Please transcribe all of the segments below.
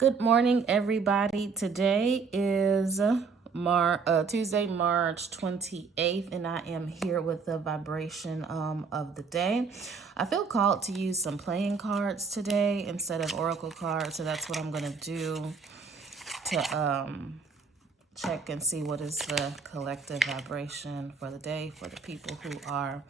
Good morning, everybody. Today is Tuesday, March 28th, and I am here with the vibration of the day. I feel called to use some playing cards today instead of oracle cards, so that's what I'm going to do to check and see what is the collective vibration for the day for the people who are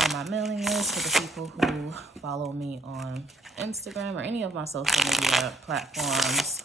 on my mailing list, for the people who follow me on Instagram or any of my social media platforms,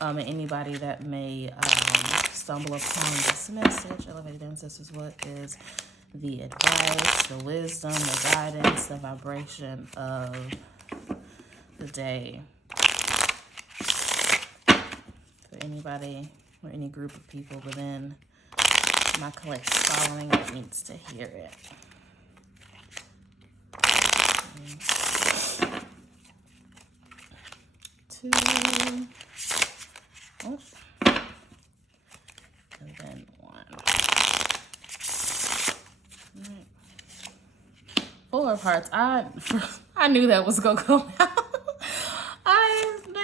and anybody that may stumble upon this message. Elevated ancestors, what is the advice, the wisdom, the guidance, the vibration of the day for anybody or any group of people within my collective following that needs to hear it? Two. Oh. And then one. Right. Four of Hearts. I knew that was gonna come out.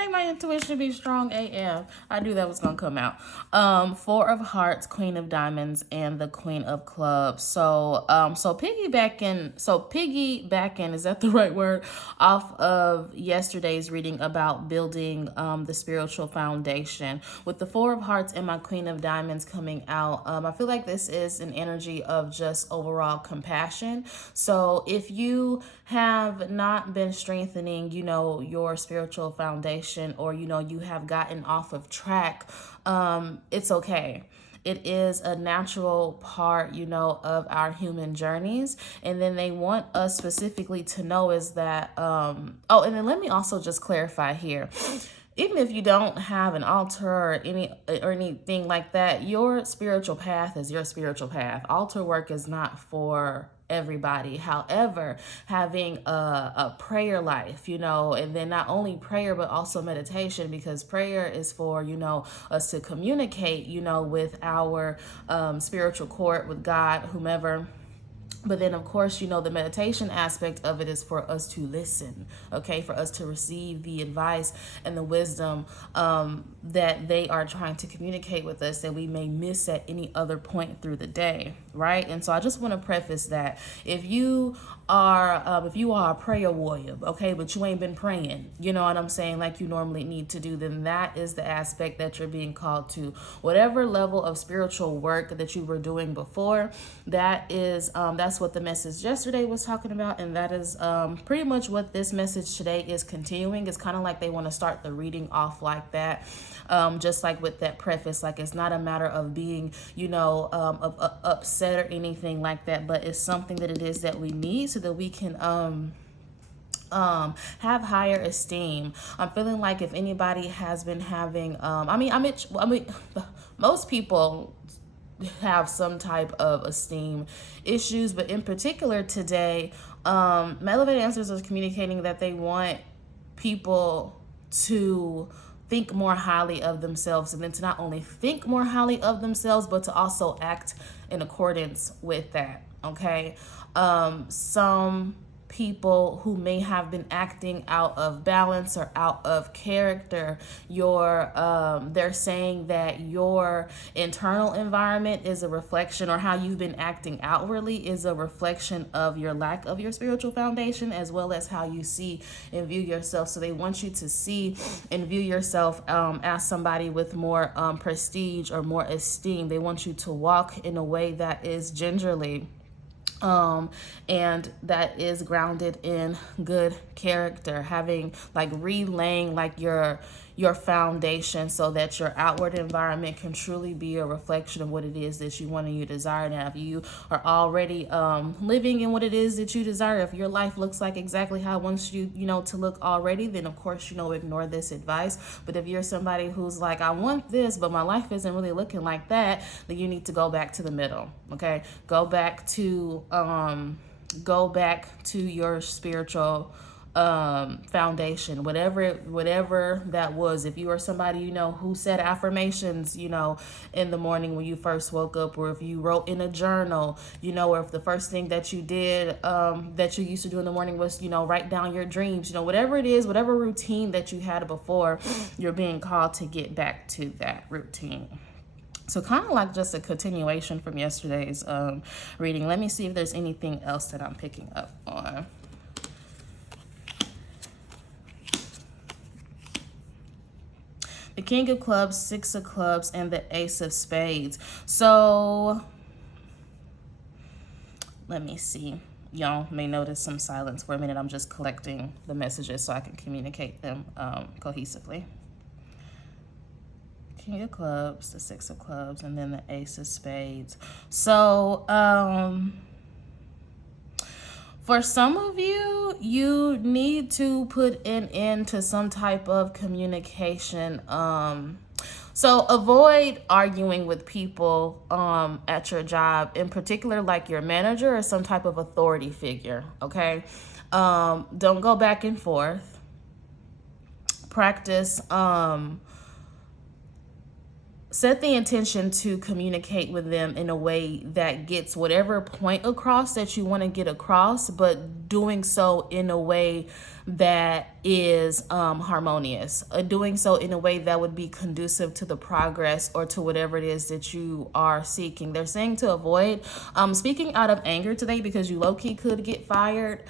My intuition be strong AF. I knew that was gonna come out. Four of Hearts, Queen of Diamonds, and the Queen of Clubs. So piggybacking, is that the right word? Off of yesterday's reading about building the spiritual foundation. With the Four of Hearts and my Queen of Diamonds coming out, I feel like this is an energy of just overall compassion. So if you have not been strengthening, your spiritual foundation, or, you have gotten off of track, it's okay. It is a natural part, of our human journeys. And then they want us specifically to know is that, and then let me also just clarify here. Even if you don't have an altar or anything like that, your spiritual path is your spiritual path. Altar work is not for everybody. However, having a prayer life, and then not only prayer but also meditation, because prayer is for us to communicate with our spiritual court, with God, whomever. But then, of course, the meditation aspect of it is for us to listen, okay? For us to receive the advice and the wisdom that they are trying to communicate with us that we may miss at any other point through the day, right? And so I just want to preface that if you are a prayer warrior, okay, but you ain't been praying, you know what I'm saying, like you normally need to do, then that is the aspect that you're being called to. Whatever level of spiritual work that you were doing before, that's what the message yesterday was talking about, and that is pretty much what this message today is continuing. It's kind of like they want to start the reading off like that, just like with that preface, like it's not a matter of being upset or anything like that, but it's something that it is that we need so that we can have higher esteem. I'm feeling like if anybody has been having most people have some type of esteem issues, but in particular today, my elevated answers are communicating that they want people to think more highly of themselves, and then to not only think more highly of themselves, but to also act in accordance with that, okay? Some people who may have been acting out of balance or out of character, they're saying that your internal environment is a reflection, or how you've been acting outwardly is a reflection of your lack of your spiritual foundation, as well as how you see and view yourself. So they want you to see and view yourself as somebody with more prestige or more esteem. They want you to walk in a way that is gingerly, and that is grounded in good character, having relaying your foundation, so that your outward environment can truly be a reflection of what it is that you want and you desire. Now, if you are already living in what it is that you desire, if your life looks like exactly how it wants you to look already, then of course ignore this advice. But if you're somebody who's like, I want this but my life isn't really looking like that, then you need to go back to the middle, okay? Go back to your spiritual foundation, whatever that was. If you are somebody, who said affirmations, in the morning when you first woke up, or if you wrote in a journal, or if the first thing that you did, that you used to do in the morning was, write down your dreams, whatever it is, whatever routine that you had before, you're being called to get back to that routine. So kind of like just a continuation from yesterday's reading. Let me see if there's anything else that I'm picking up on. The King of Clubs, Six of Clubs, and the Ace of Spades. So let me see. Y'all may notice some silence for a minute. I'm just collecting the messages so I can communicate them cohesively. King of Clubs, the Six of Clubs, and then the Ace of Spades. So, for some of you, you need to put an end to some type of communication. So avoid arguing with people at your job, in particular, like your manager or some type of authority figure, okay? Don't go back and forth. Practice, set the intention to communicate with them in a way that gets whatever point across that you want to get across, but doing so in a way that is harmonious, doing so in a way that would be conducive to the progress or to whatever it is that you are seeking. They're saying to avoid speaking out of anger today, because you low-key could get fired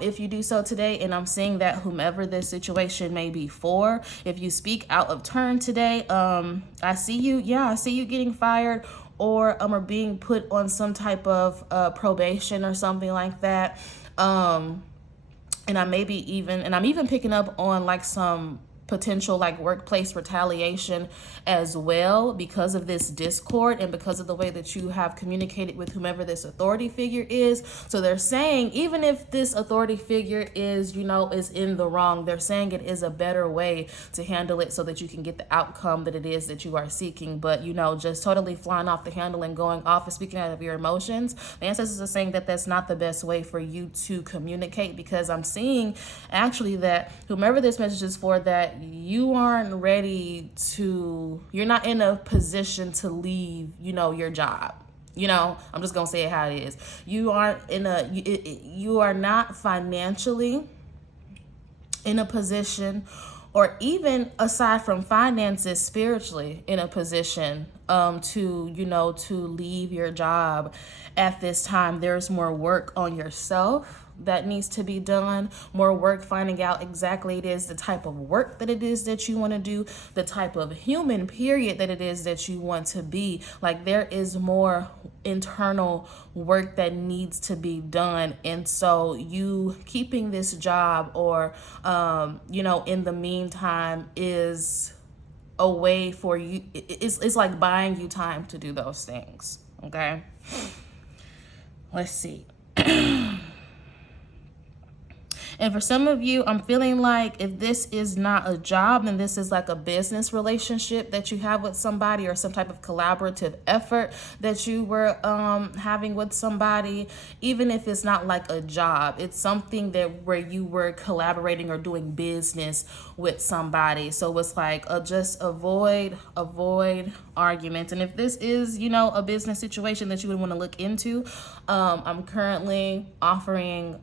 if you do so today. And I'm seeing that whomever this situation may be for, if you speak out of turn today, I see you getting fired, or being put on some type of probation or something like that. And I'm even picking up on like some potential like workplace retaliation as well, because of this discord and because of the way that you have communicated with whomever this authority figure is. So they're saying, even if this authority figure is in the wrong, they're saying it is a better way to handle it so that you can get the outcome that it is that you are seeking. But just totally flying off the handle and going off and speaking out of your emotions, the ancestors are saying that that's not the best way for you to communicate, because I'm seeing actually that whomever this message is for, that you aren't ready to, you're not in a position to leave, your job. I'm just gonna say it how it is. You aren't you are not financially in a position, or even aside from finances, spiritually in a position to leave your job at this time. There's more work on yourself that needs to be done, more work finding out exactly it is the type of work that it is that you want to do, the type of human period that it is that you want to be. Like, there is more internal work that needs to be done. And so you keeping this job, or in the meantime, is a way for you, it's like buying you time to do those things. Okay, let's see. And for some of you, I'm feeling like if this is not a job, then this is like a business relationship that you have with somebody, or some type of collaborative effort that you were having with somebody. Even if it's not like a job, it's something where you were collaborating or doing business with somebody. So it's like just avoid arguments. And if this is, a business situation that you would want to look into, I'm currently offering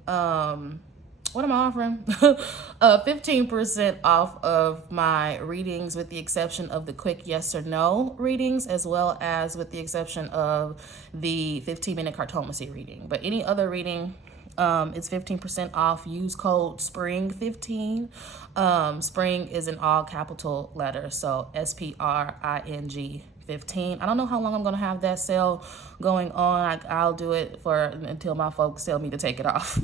what am I offering? 15% off of my readings, with the exception of the quick yes or no readings, as well as with the exception of the 15-minute cartomancy reading. But any other reading, it's 15% off. Use code SPRING15. Spring is in all capital letters, so SPRING 15. I don't know how long I'm gonna have that sale going on. I'll do it until my folks tell me to take it off.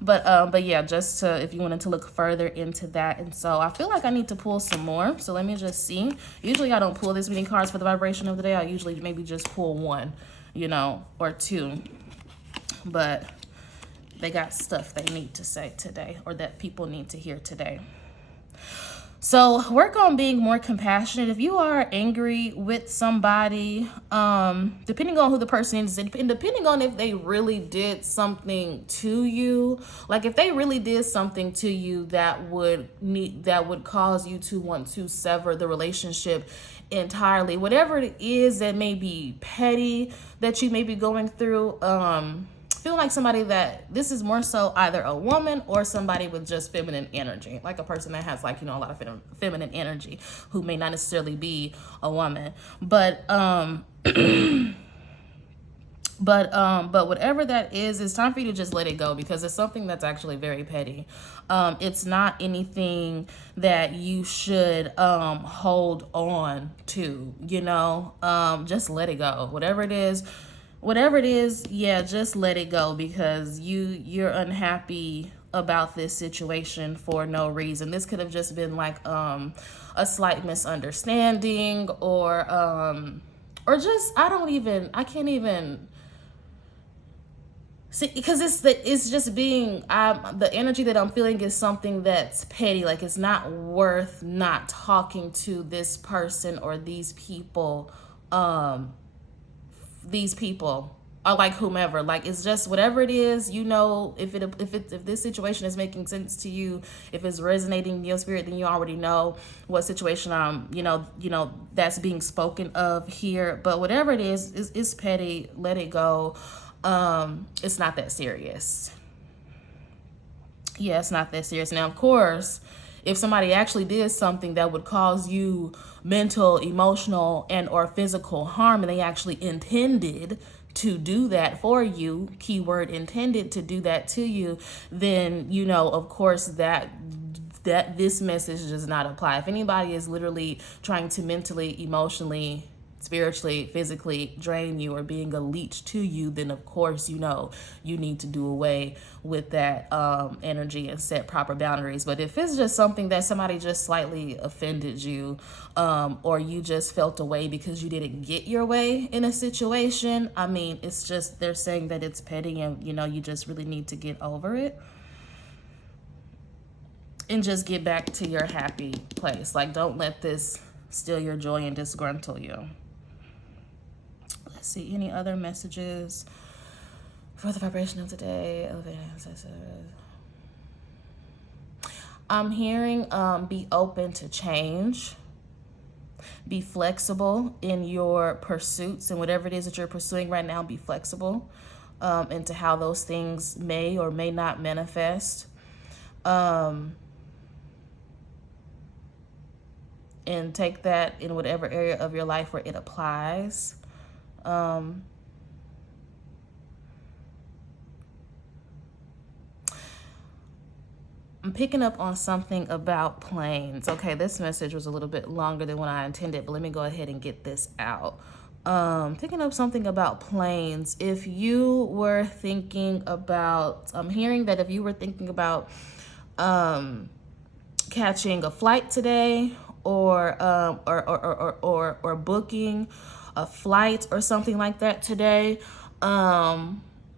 But yeah, just if you wanted to look further into that. And so I feel like I need to pull some more. So let me just see. Usually I don't pull this many cards for the vibration of the day. I usually maybe just pull one, or two. But they got stuff they need to say today, or that people need to hear today. So work on being more compassionate. If you are angry with somebody, depending on who the person is, and depending on if they really did something to you, like if they really did something to you that would cause you to want to sever the relationship entirely, whatever it is that may be petty that you may be going through, feel like somebody that this is more so either a woman or somebody with just feminine energy, like a person that has like, you know, a lot of feminine energy who may not necessarily be a woman, but but whatever that is, it's time for you to just let it go, because it's something that's actually very petty. It's not anything that you should hold on to, you know. Just let it go. Whatever it is, yeah, just let it go, because you're unhappy about this situation for no reason. This could have just been like a slight misunderstanding, or just I can't even see, because it's just being the energy that I'm feeling is something that's petty. Like it's not worth not talking to this person or these people. These people are like whomever, like it's just whatever it is, you know. If this situation is making sense to you, if it's resonating in your spirit, then you already know what situation you know that's being spoken of here. But whatever it is petty. Let it go. It's not that serious. Yeah, it's not that serious. Now, of course, if somebody actually did something that would cause you mental, emotional, and or physical harm, and they actually intended to do that for you, keyword intended to do that to you, then, you know, of course, that this message does not apply. If anybody is literally trying to mentally, emotionally, spiritually, physically drain you or being a leech to you, then of course, you know, you need to do away with that energy and set proper boundaries. But if it's just something that somebody just slightly offended you, or you just felt away because you didn't get your way in a situation, I mean, it's just, they're saying that it's petty, and you know, you just really need to get over it and just get back to your happy place. Like, don't let this steal your joy and disgruntle you. Let's see, any other messages for the vibration of today? I'm hearing be open to change. Be flexible in your pursuits, and whatever it is that you're pursuing right now, be flexible into how those things may or may not manifest. And take that in whatever area of your life where it applies. I'm picking up on something about planes. Okay, this message was a little bit longer than what I intended, but let me go ahead and get this out. Picking up something about planes. If you were thinking about, I'm hearing that if you were thinking about catching a flight today, or booking a flight or something like that today,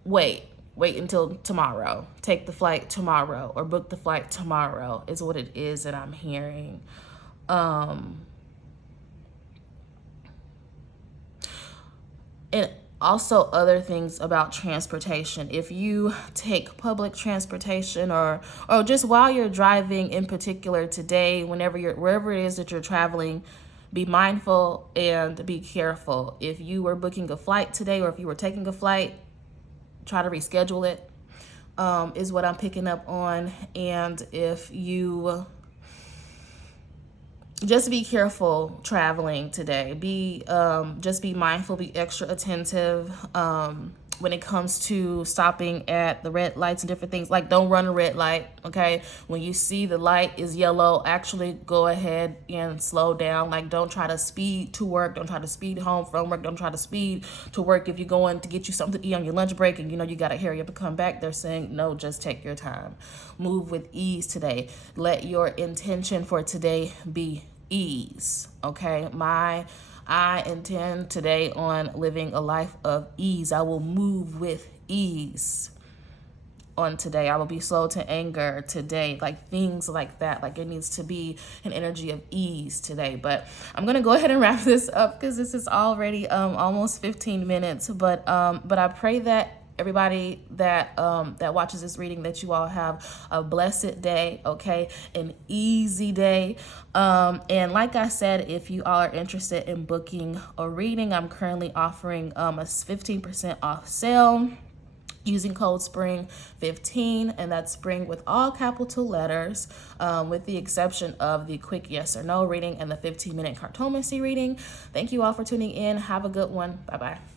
wait until tomorrow. Take the flight tomorrow, or book the flight tomorrow, is what it is that I'm hearing. And also other things about transportation. If you take public transportation, or just while you're driving in particular today, wherever it is that you're traveling, be mindful and be careful. If you were booking a flight today, or if you were taking a flight, try to reschedule it, is what I'm picking up on. And if you just be careful traveling today. Just be mindful, be extra attentive when it comes to stopping at the red lights and different things. Like, don't run a red light, okay? When you see the light is yellow, actually go ahead and slow down. Like, don't try to speed to work. Don't try to speed home from work. Don't try to speed to work if you're going to get you something to eat on your lunch break and you know you got to hurry up and come back. They're saying, no, just take your time. Move with ease today. Let your intention for today be ease, okay? I intend today on living a life of ease. I will move with ease. on today. I will be slow to anger today. Like things like that. Like it needs to be an energy of ease today. But I'm gonna go ahead and wrap this up because this is already almost 15 minutes. But I pray that everybody that that watches this reading, that you all have a blessed day, okay, an easy day. And like I said, if you all are interested in booking a reading, I'm currently offering a 15% off sale using code SPRING15, and that's spring with all capital letters, with the exception of the quick yes or no reading and the 15-minute cartomancy reading. Thank you all for tuning in. Have a good one. Bye bye.